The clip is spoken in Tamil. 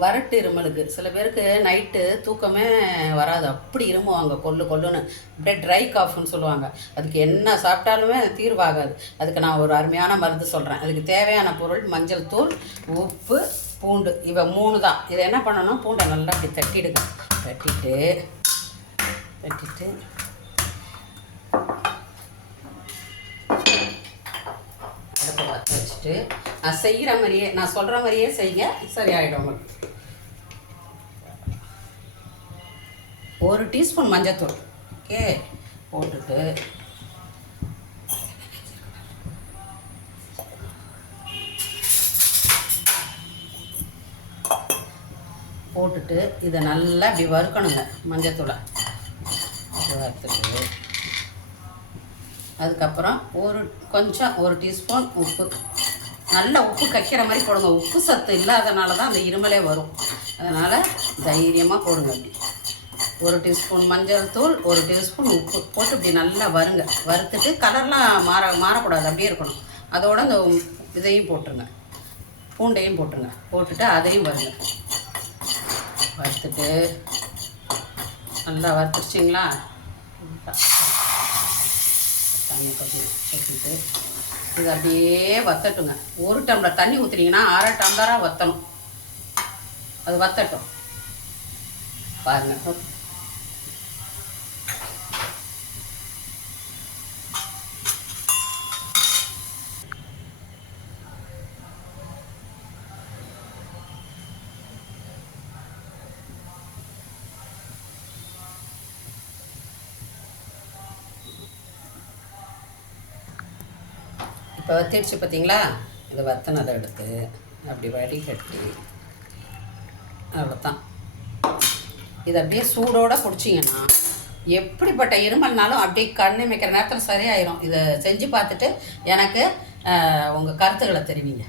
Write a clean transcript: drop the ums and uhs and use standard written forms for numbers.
வறட்டு இருமலுக்கு சில பேருக்கு நைட்டு தூக்கமே வராது, அப்படி இருமுவாங்க கொல்லுன்னு, அப்படியே ட்ரை காஃப்னு சொல்லுவாங்க. அதுக்கு என்ன சாப்பிட்டாலுமே அது தீர்வாகாது. அதுக்கு நான் ஒரு அருமையான மருந்து சொல்கிறேன். அதுக்கு தேவையான பொருள் மஞ்சள் தூள், உப்பு, பூண்டு, இவை 3 தான். இதை என்ன பண்ணணும், பூண்டை நல்லா அப்படி தட்டிடுங்க. தட்டிட்டு அடுப்பை பற்ற வச்சுட்டு நான் செய்கிற மாதிரியே, நான் சொல்கிற மாதிரியே செய்ய, சரியாயிடும் உங்களுக்கு. 1 டீஸ்பூன் மஞ்சத்தூள் ஓகே போட்டுட்டு இதை நல்லா இப்படி வறுக்கணுங்க. மஞ்சத்தூளை வறுத்துட்டு அதுக்கப்புறம் கொஞ்சம் 1 டீஸ்பூன் உப்பு, நல்ல உப்பு கக்கிற மாதிரி போடுங்க. உப்பு சத்து இல்லாதனால தான் அந்த இருமலே வரும். அதனால் தைரியமாக போடுங்க. அப்படி 1 டீஸ்பூன் மஞ்சள் தூள், 1 டீஸ்பூன் உப்பு போட்டு இப்படி நல்லா வறுத்துட்டு கலர்லாம் மாறக்கூடாது, அப்படியே இருக்கணும். அதோட இந்த இதையும் போட்டுருங்க, பூண்டையும் போட்டுட்டு அதையும் வறுத்துட்டு நல்லா வறுத்துருச்சிங்களா, தண்ணி கொஞ்சம் ஊற்றிட்டு இது அப்படியே வற்றட்டுங்க. 1 டம்ளர் தண்ணி ஊற்றுனீங்கன்னா 1/2 டம்ளராக வற்றணும். அது வற்றட்டும் பாருங்கள். இப்போ வத்திடுச்சு பார்த்தீங்களா. இதை வத்தினதை எடுத்து அப்படி வடிகட்டி அவ்வளோதான். இதை அப்படியே சூடோடு குடிச்சிங்கன்னா எப்படிப்பட்ட இருமல்னாலும் அப்படியே கண்ணு வைக்கிற நேரத்தில் சரியாயிடும். இதை செஞ்சு பார்த்துட்டு எனக்கு உங்கள் கருத்துக்களை தெரிவிங்க.